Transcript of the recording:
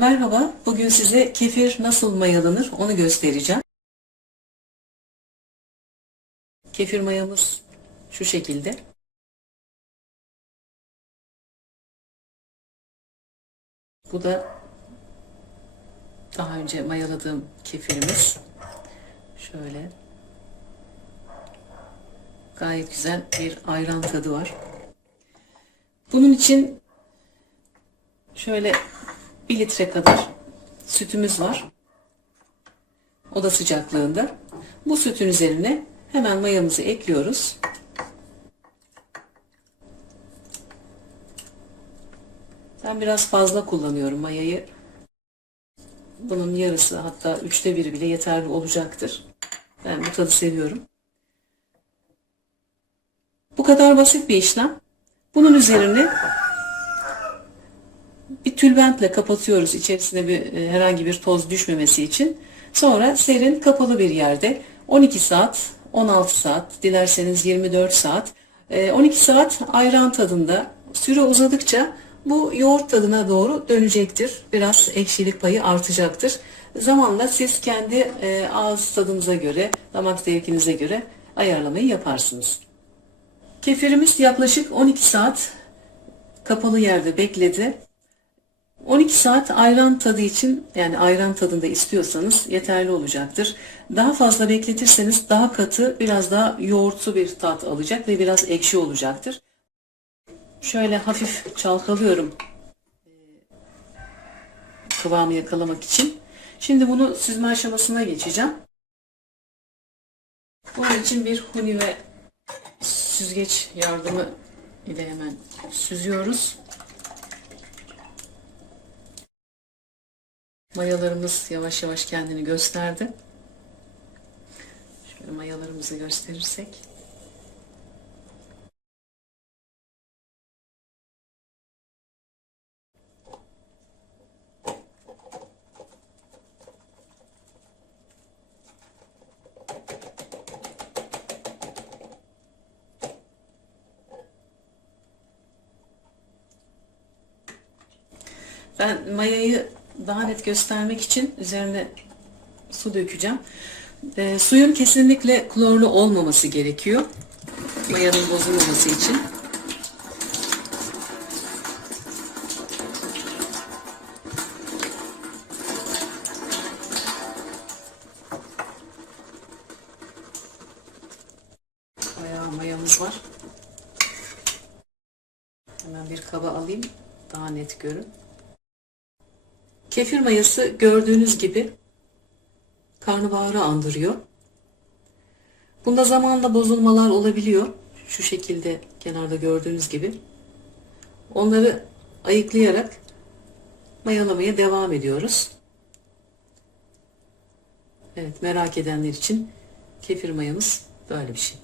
Merhaba, bugün size kefir nasıl mayalanır onu göstereceğim. Kefir mayamız şu şekilde. Bu da daha önce mayaladığım kefirimiz. Şöyle. Gayet güzel bir ayran tadı var. Bunun için şöyle 1 litre kadar sütümüz var. Oda sıcaklığında. Bu sütün üzerine hemen mayamızı ekliyoruz. Ben biraz fazla kullanıyorum mayayı. Bunun yarısı hatta üçte biri bile yeterli olacaktır. Ben bu tadı seviyorum. Bu kadar basit bir işlem. Bunun üzerine bir tülbentle kapatıyoruz içerisine bir e, herhangi bir toz düşmemesi için. Sonra serin kapalı bir yerde 12 saat, 16 saat, dilerseniz 24 saat, e, 12 saat ayran tadında süre uzadıkça bu yoğurt tadına doğru dönecektir. Biraz ekşilik payı artacaktır. Zamanla siz kendi e, ağız tadınıza göre, damak zevkinize göre ayarlamayı yaparsınız. Kefirimiz yaklaşık 12 saat kapalı yerde bekledi. 12 saat ayran tadı için yani ayran tadında istiyorsanız yeterli olacaktır. Daha fazla bekletirseniz daha katı biraz daha yoğurtsu bir tat alacak ve biraz ekşi olacaktır. Şöyle hafif çalkalıyorum e, kıvamı yakalamak için. Şimdi bunu süzme aşamasına geçeceğim. Bunun için bir huni ve süzgeç yardımı ile hemen süzüyoruz. Mayalarımız yavaş yavaş kendini gösterdi. Şöyle mayalarımızı gösterirsek. Ben mayayı daha net göstermek için üzerine su dökeceğim. E, suyun kesinlikle klorlu olmaması gerekiyor. Mayanın bozulmaması için. Bayağı mayamız var. Hemen bir kaba alayım. Daha net görün. Kefir mayası gördüğünüz gibi karnabaharı andırıyor. Bunda zamanla bozulmalar olabiliyor. Şu şekilde kenarda gördüğünüz gibi. Onları ayıklayarak mayalamaya devam ediyoruz. Evet merak edenler için kefir mayamız böyle bir şey.